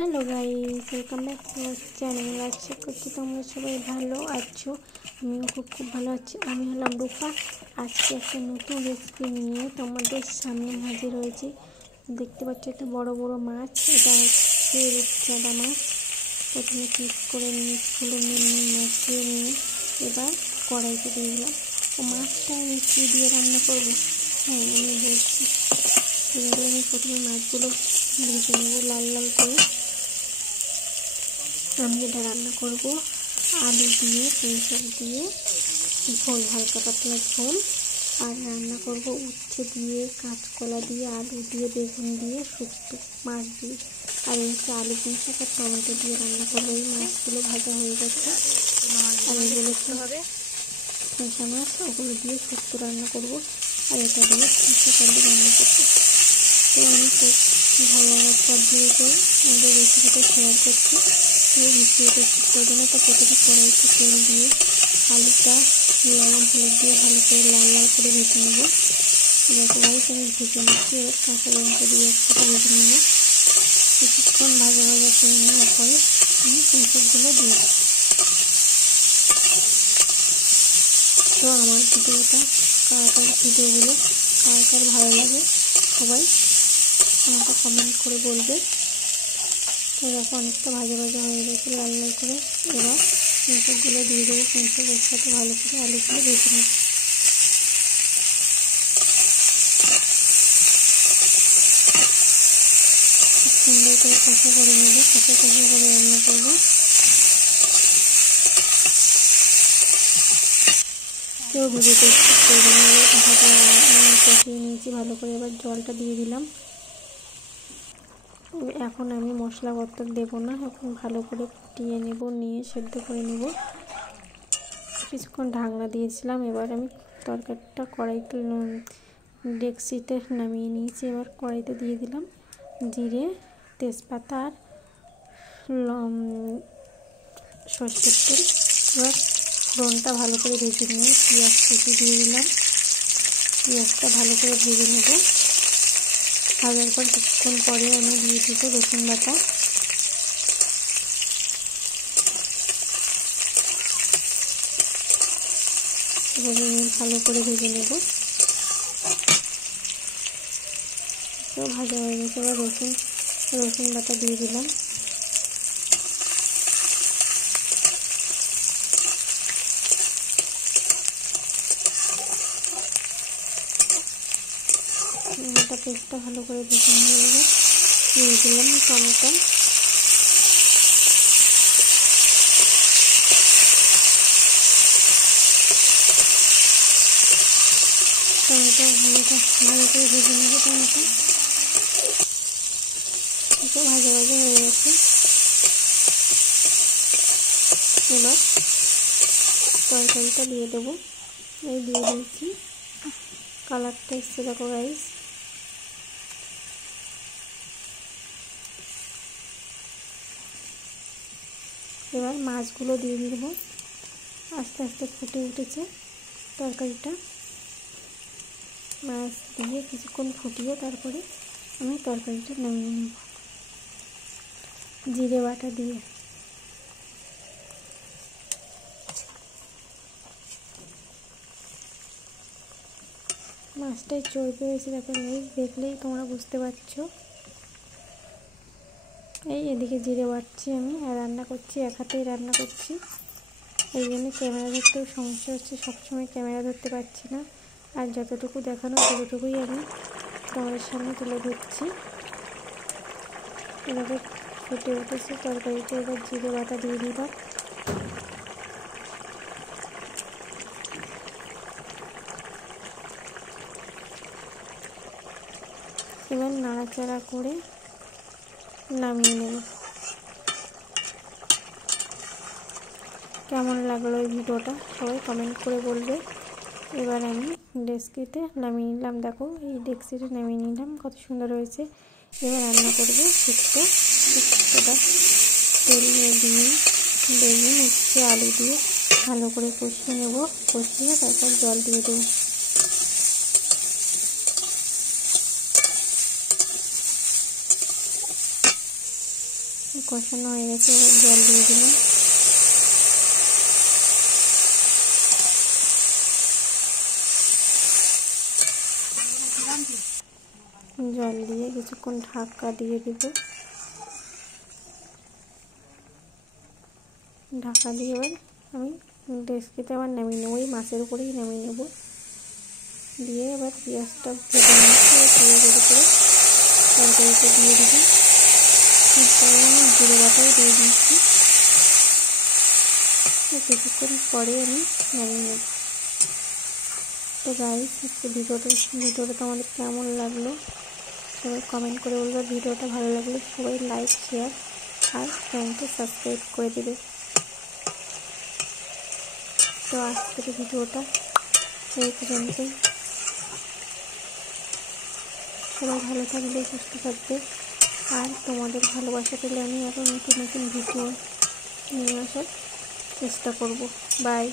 Hello guys, welcome back to our channel. আশা করছি তোমরা সবাই ভালো আছো। আমিও খুব ভালো আছি। আমি হলাম রূপা। আজকে একটা নতুন রেসিপি নিয়ে তোমাদের সামনে হাজির হয়েছি। দেখতে পাচ্ছ একটা বড় বড় মাছ, এটা হচ্ছে রূপচাঁদা মাছ। প্রথমে পিস করে নিয়ে মাখিয়ে নিয়ে এবার কড়াইতে দিয়ে দিলাম। ও মাছটা আমি কী দিয়ে রান্না করবো? হ্যাঁ, আমি বলছি। এবার আমি প্রথমে মাছগুলো ভেজে নেবো লাল লাল করে। আমি যেটা রান্না করব আলু দিয়ে, পুঁই শাক দিয়ে ঝোল, হালকা পাতলা ঝোল। আর রান্না করব উচ্ছে দিয়ে, কাঁচকলা দিয়ে, আলু দিয়ে, বেগুন দিয়ে, শুক্তো মাছ দিয়ে। আর হচ্ছে আলু, পুঁই শাক আর টমেটো দিয়ে রান্না করবো। এই মাছগুলো ভাজা হয়ে গেছে। আর এগুলো হবে শসা মাছ, ওগুলো দিয়ে শুক্তো রান্না করব। আর এটা দিয়ে পুঁই শাক আলু রান্না করবো। তো আমি খুব ভালো লাগার পর দিয়ে আমাদের রেসিপিটা শেয়ার করছি। তো ভিডিওটা স্কিপ করবে না। তো প্রথমে কড়াইতে তেল দিয়ে আলুটা লবণ হলুদ দিয়ে ভালো করে লাল লাল করে ভেজে নেবো। এবার রাইস আমি ভেজে নিচ্ছি। এবার কাঁচা লঙ্কা দিয়ে একসাথে ভেজে নেবো। কিছুক্ষণ ভাজা ভাজা করে নেওয়ার পরে আমি পুঁইশাকগুলো দিয়ে দেবো। তো আমার ভিডিওগুলো কার কার ভালো লাগে সবাই আমাকে কমেন্ট করে বলবে। তো দেখো অনেকটা ভাজা ভাজা হয়ে গেছে লাল লাল করে। এবার পুঁইশাকগুলো দিয়ে দেবো। পুঁইশাকের সাথে ভালো করে আলুগুলো ভেজে নেব। সুন্দর করে কষা করে নেবো। কষা করে রান্না করবো। কেউ ভিডিওতে স্কিপ করবে না। কষিয়ে নিয়েছি ভালো করে। এবার জলটা দিয়ে দিলাম। এখন আমি মশলাপত্র দেবো না, এখন ভালো করে ফুটিয়ে নেব, নিয়ে সেদ্ধ করে নেব। কিছুক্ষণ ঢাকনা দিয়েছিলাম। এবার আমি তরকারিটা কড়াইতে ডেকচিতে নামিয়ে নিয়েছি। এবার কড়াইতে দিয়ে দিলাম জিরে, তেজপাতা আর সর্ষের তেল। এবার ফোড়নটা ভালো করে ভেজে নিয়ে পেঁয়াজ কুচি দিয়ে দিলাম। পেঁয়াজটা ভালো করে ভেজে নেব। ভাজার পর কিছুক্ষণ পরে আমি দিয়ে দেবো রসুন বাটা। এভাবে ভালো করে ভেজে নেব। তো ভাজা হয়ে গেছে। এবার রসুন বাটা দিয়ে দিলাম। এটা পেস্টটা ভালো করে ভেজে নিয়ে এবার দিয়ে দিলাম টমেটো। ভালো করে ভেজে নেব। টমেটো ভাজা ভাজা হয়ে গেছে। এবার তরকারিটা দিয়ে দেবো। এই দিয়ে দিয়েছি। কালারটা এসছে দেখো গাইস। এবার মাছগুলো দিয়ে দেবো। আস্তে আস্তে ফুটে উঠেছে তরকারিটা। মাছ দিয়ে কিছুক্ষণ ফুটিয়ে তারপরে আমি তরকারিটা নামিয়ে নেব জিরে বাটা দিয়ে। মাছটায় চর্বি হয়েছে দেখো গাইস, দেখলেই তোমরা বুঝতে পারছো। এদিকে জিরে বাটছি আমি আর রান্না করছি, এক হাতেই রান্না করছি। এই জন্য ক্যামেরা ধরতেও সমস্যা হচ্ছে, সবসময় ক্যামেরা ধরতে পারছি না। আর যতটুকু দেখানো ততটুকুই আমি তোমাদের সামনে তুলে ধরছি। এভাবে ফুটে উঠেছে তরকারিতে। এবার জিরে বাটা দিয়ে দিলাম। এবার নাড়াচাড়া করে নামিয়ে নেব। কেমন লাগলো এই ভিডিওটা সবাই কমেন্ট করে বলবে। এবার আমি ডেকচিতে নামিয়ে নিলাম। দেখো এই ডেকচিতে নামিয়ে নিলাম, কত সুন্দর হয়েছে। এবার রান্না করবো শুক্তোটা। তেল দিয়ে বেগুন, উচ্ছে, আলু দিয়ে ভালো করে কষিয়ে নেব। কষিয়ে তারপর জল দিয়ে দেবো। কষানো হয়ে গেছে, এবার জল দিয়ে দিলাম। জল দিয়ে কিছুক্ষণ ঢাকা দিয়ে দেব। ঢাকা দিয়ে এবার আমি ডেস্কিতে আবার নামিয়ে নেবো, এই মাছের উপরেই নামিয়ে নেব। দিয়ে এবার পেঁয়াজটা ভেজে নিচ্ছি, পেঁয়াজের উপরে তরকারিটা দিয়ে দিবি। তারপরে আমি জিরে বাটাও দিয়ে দিচ্ছি। কিছুক্ষণ পরে আমি নামিয়ে নেব। তো গাইস, আজকে ভিডিওটা তোমাদের কেমন লাগলো সবাই কমেন্ট করে বলবে। ভিডিওটা ভালো লাগলে সবাই লাইক, শেয়ার আর চ্যানেলটা সাবস্ক্রাইব করে দেবে। তো আজকের ভিডিওটা এই পর্যন্তই। সবাই ভালো থাকবে, সুস্থ থাকবে, আর তোমাদের ভালোবাসা পেলে আমি আরও নতুন নতুন ভিডিও নিয়ে আসার চেষ্টা করব। বাই।